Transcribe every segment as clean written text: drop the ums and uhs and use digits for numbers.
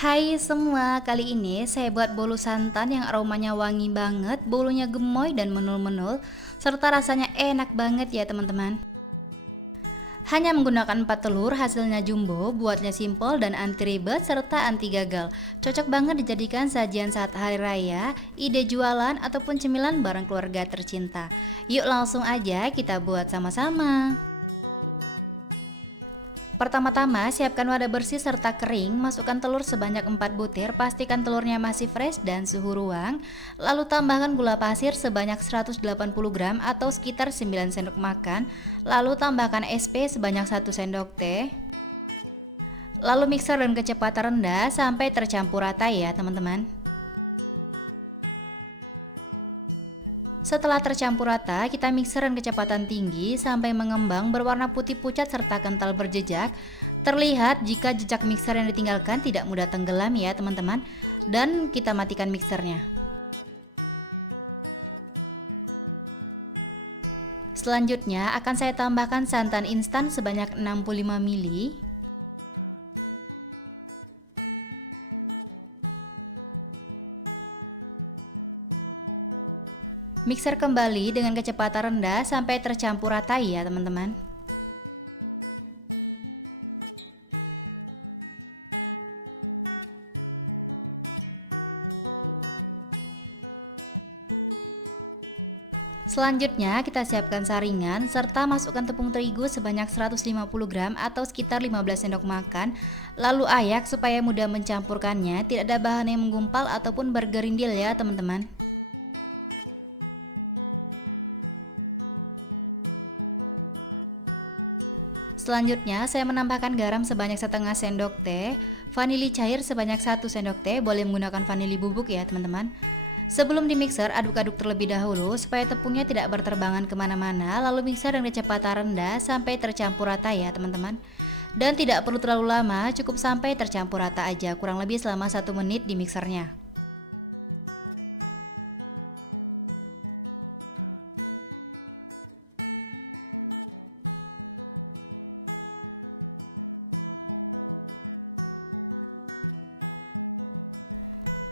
Hai semua, kali ini saya buat bolu santan yang aromanya wangi banget, bolunya gemoy dan menul-menul, serta rasanya enak banget ya teman-teman. Hanya menggunakan 4 telur, hasilnya jumbo, buatnya simple dan anti ribet serta anti gagal. Cocok banget dijadikan sajian saat hari raya, ide jualan ataupun cemilan bareng keluarga tercinta. Yuk langsung aja kita buat sama-sama. Pertama-tama, siapkan wadah bersih serta kering, masukkan telur sebanyak 4 butir, pastikan telurnya masih fresh dan suhu ruang, lalu tambahkan gula pasir sebanyak 180 gram atau sekitar 9 sendok makan, lalu tambahkan SP sebanyak 1 sendok teh, lalu mixer dengan kecepatan rendah sampai tercampur rata ya teman-teman. Setelah tercampur rata, kita mixer dengan kecepatan tinggi sampai mengembang berwarna putih pucat serta kental berjejak. Terlihat jika jejak mixer yang ditinggalkan tidak mudah tenggelam ya teman-teman. Dan kita matikan mixernya. Selanjutnya akan saya tambahkan santan instan sebanyak 65 ml. Mixer kembali dengan kecepatan rendah sampai tercampur rata ya teman-teman. Selanjutnya kita siapkan saringan serta masukkan tepung terigu sebanyak 150 gram atau sekitar 15 sendok makan. Lalu ayak supaya mudah mencampurkannya, tidak ada bahan yang menggumpal ataupun bergerindil ya teman-teman. Selanjutnya saya menambahkan garam sebanyak setengah sendok teh, vanili cair sebanyak 1 sendok teh, boleh menggunakan vanili bubuk ya teman-teman. Sebelum dimixer, aduk-aduk terlebih dahulu supaya tepungnya tidak berterbangan kemana-mana, lalu mixer dengan kecepatan rendah sampai tercampur rata ya teman-teman. Dan tidak perlu terlalu lama, cukup sampai tercampur rata aja, kurang lebih selama 1 menit di mixernya.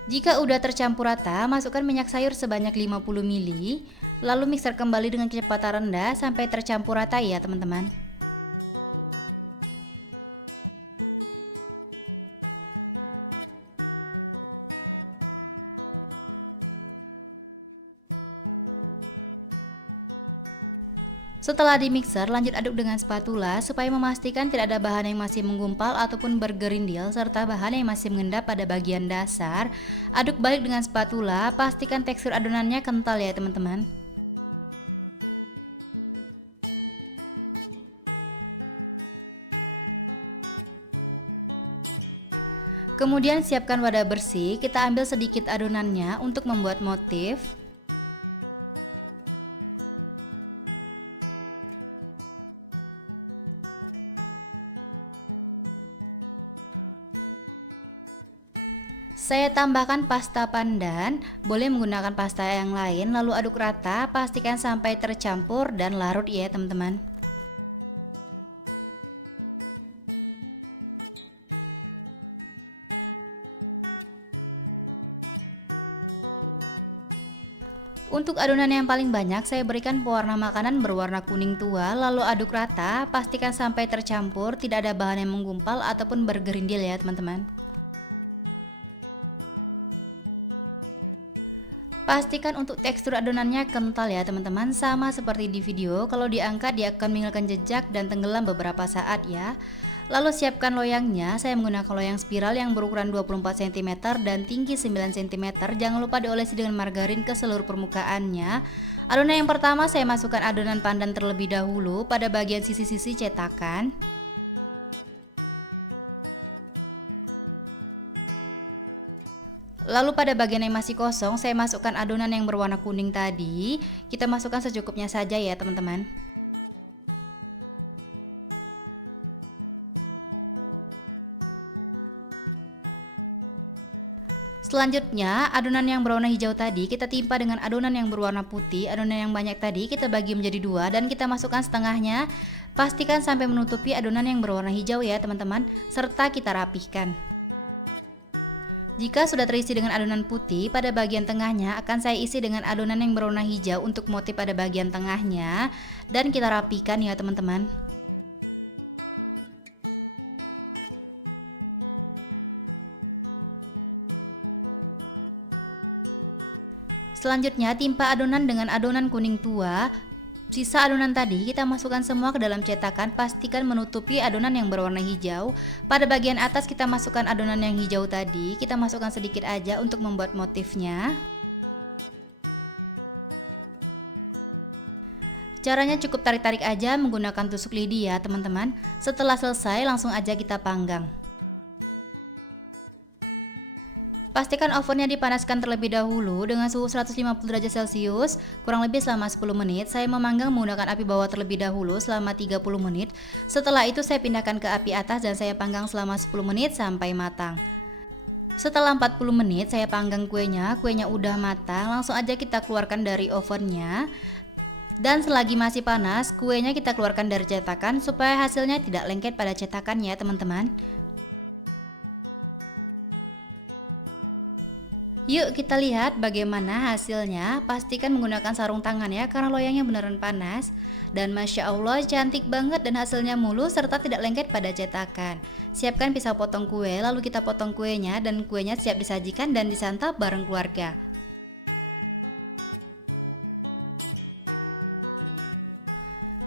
Jika udah tercampur rata, masukkan minyak sayur sebanyak 50 ml, lalu mixer kembali dengan kecepatan rendah sampai tercampur rata ya teman-teman. Setelah dimixer, lanjut aduk dengan spatula supaya memastikan tidak ada bahan yang masih menggumpal ataupun bergerindil serta bahan yang masih mengendap pada bagian dasar. Aduk balik dengan spatula, pastikan tekstur adonannya kental ya teman-teman. Kemudian siapkan wadah bersih, kita ambil sedikit adonannya untuk membuat motif. Saya tambahkan pasta pandan, boleh menggunakan pasta yang lain, lalu aduk rata, pastikan sampai tercampur dan larut ya teman-teman. Untuk adonan yang paling banyak, saya berikan pewarna makanan berwarna kuning tua, lalu aduk rata, pastikan sampai tercampur, tidak ada bahan yang menggumpal ataupun bergerindil ya teman-teman. Pastikan untuk tekstur adonannya kental ya teman-teman, sama seperti di video. Kalau diangkat dia akan meninggalkan jejak dan tenggelam beberapa saat ya. Lalu siapkan loyangnya, saya menggunakan loyang spiral yang berukuran 24 cm dan tinggi 9 cm. Jangan lupa diolesi dengan margarin ke seluruh permukaannya. Adonan yang pertama saya masukkan adonan pandan terlebih dahulu pada bagian sisi-sisi cetakan. Lalu pada bagian yang masih kosong, saya masukkan adonan yang berwarna kuning tadi. Kita masukkan secukupnya saja ya teman-teman. Selanjutnya, adonan yang berwarna hijau tadi kita timpa dengan adonan yang berwarna putih. Adonan yang banyak tadi kita bagi menjadi dua dan kita masukkan setengahnya. Pastikan sampai menutupi adonan yang berwarna hijau ya teman-teman, serta kita rapihkan. Jika sudah terisi dengan adonan putih, pada bagian tengahnya akan saya isi dengan adonan yang berwarna hijau untuk motif pada bagian tengahnya. Dan kita rapikan ya teman-teman. Selanjutnya timpa adonan dengan adonan kuning tua. Sisa adonan tadi kita masukkan semua ke dalam cetakan, pastikan menutupi adonan yang berwarna hijau. Pada bagian atas kita masukkan adonan yang hijau tadi, kita masukkan sedikit aja untuk membuat motifnya. Caranya cukup tarik-tarik aja menggunakan tusuk lidi ya teman-teman. Setelah selesai langsung aja kita panggang. Pastikan ovennya dipanaskan terlebih dahulu dengan suhu 150 derajat Celcius, kurang lebih selama 10 menit. Saya memanggang menggunakan api bawah terlebih dahulu selama 30 menit. Setelah itu saya pindahkan ke api atas dan saya panggang selama 10 menit sampai matang. Setelah 40 menit saya panggang kuenya udah matang, langsung aja kita keluarkan dari ovennya. Dan selagi masih panas, kuenya kita keluarkan dari cetakan supaya hasilnya tidak lengket pada cetakan ya teman-teman. Yuk kita lihat bagaimana hasilnya. Pastikan menggunakan sarung tangan ya, karena loyangnya beneran panas. Dan Masya Allah cantik banget dan hasilnya mulus serta tidak lengket pada cetakan. Siapkan pisau potong kue, lalu kita potong kuenya dan kuenya siap disajikan dan disantap bareng keluarga.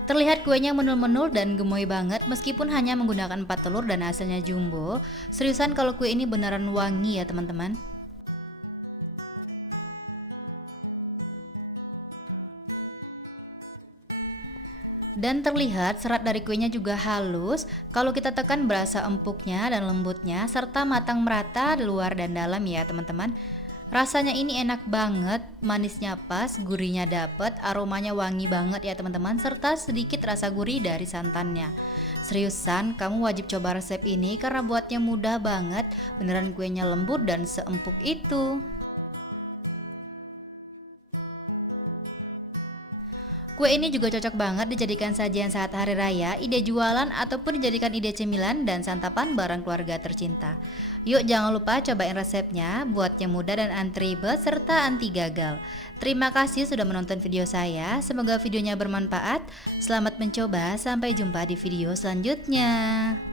Terlihat kuenya menul-menul dan gemoy banget meskipun hanya menggunakan 4 telur dan hasilnya jumbo. Seriusan kalau kue ini beneran wangi ya teman-teman. Dan terlihat serat dari kuenya juga halus. Kalau kita tekan berasa empuknya dan lembutnya serta matang merata di luar dan dalam ya teman-teman. Rasanya ini enak banget, manisnya pas, gurihnya dapet, aromanya wangi banget ya teman-teman, serta sedikit rasa gurih dari santannya. Seriusan, kamu wajib coba resep ini karena buatnya mudah banget, beneran kuenya lembut dan seempuk itu. Kue ini juga cocok banget dijadikan sajian saat hari raya, ide jualan ataupun dijadikan ide cemilan dan santapan bareng keluarga tercinta. Yuk jangan lupa cobain resepnya, buatnya mudah dan anti ribet serta anti gagal. Terima kasih sudah menonton video saya, semoga videonya bermanfaat. Selamat mencoba, sampai jumpa di video selanjutnya.